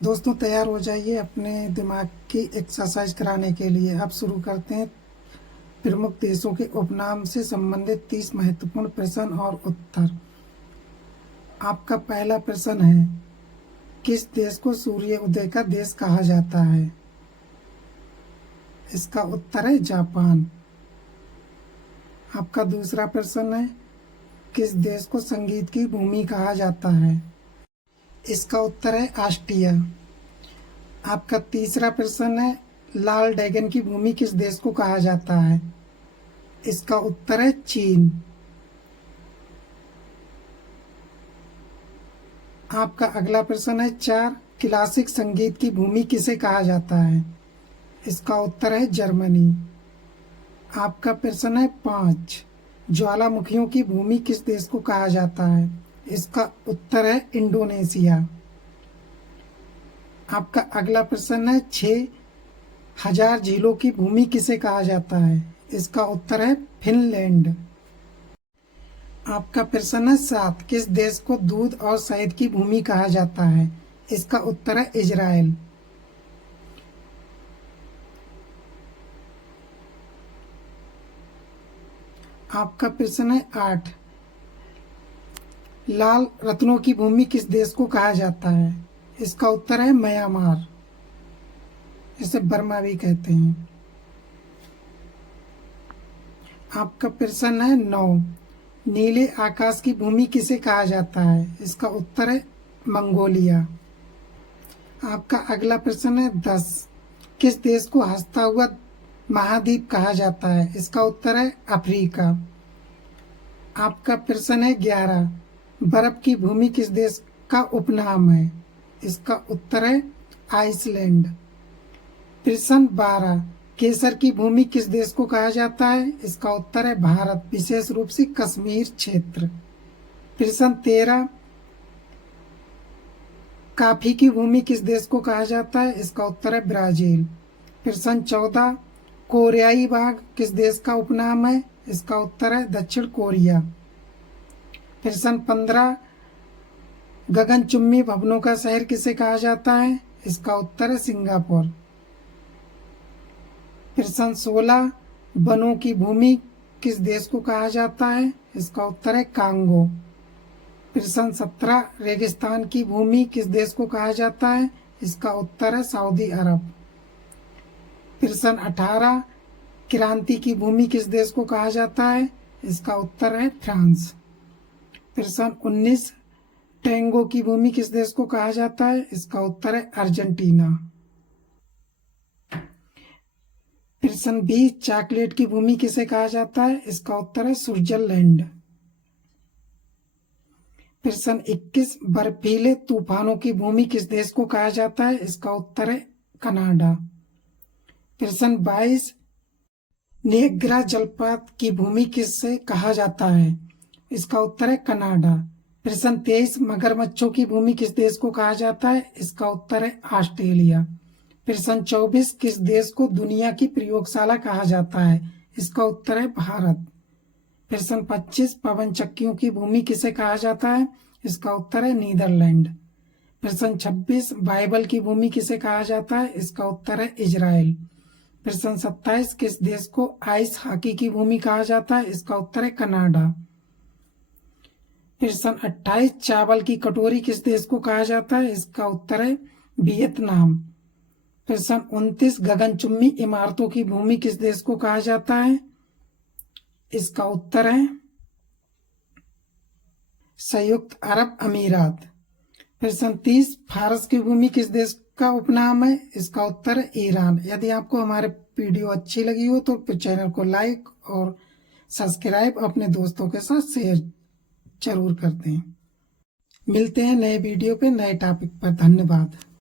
दोस्तों तैयार हो जाइए अपने दिमाग की एक्सरसाइज कराने के लिए। अब शुरू करते हैं प्रमुख देशों के उपनाम से संबंधित 30 महत्वपूर्ण प्रश्न और उत्तर। आपका पहला प्रश्न है, किस देश को सूर्य उदय का देश कहा जाता है? इसका उत्तर है जापान। आपका दूसरा प्रश्न है, किस देश को संगीत की भूमि कहा जाता है? इसका उत्तर है ऑस्ट्रिया। आपका तीसरा प्रश्न है, लाल ड्रैगन की भूमि किस देश को कहा जाता है? इसका उत्तर है चीन। आपका अगला प्रश्न है 4, क्लासिक संगीत की भूमि किसे कहा जाता है? इसका उत्तर है जर्मनी। आपका प्रश्न है 5, ज्वालामुखियों की भूमि किस देश को कहा जाता है? इसका उत्तर है इंडोनेशिया। आपका अगला प्रश्न है 6, हजार झीलों की भूमि किसे कहा जाता है? इसका उत्तर है फिनलैंड। आपका प्रश्न है 7, किस देश को दूध और शहद की भूमि कहा जाता है? इसका उत्तर है इजराइल। आपका प्रश्न है 8, लाल रत्नों की भूमि किस देश को कहा जाता है? इसका उत्तर है म्यांमार, इसे बर्मा भी कहते हैं। आपका प्रश्न है 9, नीले आकाश की भूमि किसे कहा जाता है? इसका उत्तर है मंगोलिया। आपका अगला प्रश्न है 10, किस देश को हंसता हुआ महाद्वीप कहा जाता है? इसका उत्तर है अफ्रीका। आपका प्रश्न है 11, बर्फ की भूमि किस देश का उपनाम है? इसका उत्तर है आइसलैंड। प्रश्न 12, केसर की भूमि किस देश को कहा जाता है? इसका उत्तर है भारत, विशेष रूप से कश्मीर क्षेत्र। प्रश्न 13, कॉफी की भूमि किस देश को कहा जाता है? इसका उत्तर है ब्राजील। प्रश्न 14, कोरियाई बाघ किस देश का उपनाम है? इसका उत्तर है दक्षिण कोरिया। प्रश्न 15, गगनचुंबी भवनों का शहर किसे कहा जाता है? इसका उत्तर है सिंगापुर। प्रश्न 16, वनों की भूमि किस देश को कहा जाता है? इसका उत्तर है कांगो। प्रश्न 17, रेगिस्तान की भूमि किस देश को कहा जाता है? इसका उत्तर है सऊदी अरब। प्रश्न 18, क्रांति की भूमि किस देश को कहा जाता है? इसका उत्तर है फ्रांस। प्रश्न 19, टैंगो की भूमि किस देश को कहा जाता है? इसका उत्तर है अर्जेंटीना। प्रश्न 20, चॉकलेट की भूमि किसे कहा जाता है? इसका उत्तर है स्विट्जरलैंड। प्रश्न 21, बर्फीले तूफानों की भूमि किस देश को कहा जाता है? इसका उत्तर है कनाडा। प्रश्न 22, नियाग्रा जलप्रपात की भूमि किससे कहा जाता है? इसका उत्तर है कनाडा। प्रश्न 23, मगरमच्छों की भूमि किस देश को कहा जाता है? इसका उत्तर है ऑस्ट्रेलिया। प्रश्न 24, किस देश को दुनिया की प्रयोगशाला कहा जाता है? इसका उत्तर है भारत। प्रश्न 25, पवन चक्कियों की भूमि किसे कहा जाता है? इसका उत्तर है नीदरलैंड। प्रश्न 26, बाइबल की भूमि किसे कहा जाता है? इसका उत्तर है इजराइल। प्रश्न 27, किस देश को आइस हॉकी की भूमि कहा जाता है? इसका उत्तर है कनाडा। प्रश्न 28, चावल की कटोरी किस देश को कहा जाता है? इसका उत्तर है वियतनाम। प्रश्न 29, गगनचुंबी इमारतों की भूमि किस देश को कहा जाता है? इसका उत्तर है संयुक्त अरब अमीरात। प्रश्न 30, फारस की भूमि किस देश का उपनाम है? इसका उत्तर है ईरान। यदि आपको हमारे वीडियो अच्छी लगी हो तो चैनल को लाइक और सब्सक्राइब अपने दोस्तों के साथ शेयर जरूर करते हैं। मिलते हैं नए वीडियो पे नए टॉपिक पर। धन्यवाद।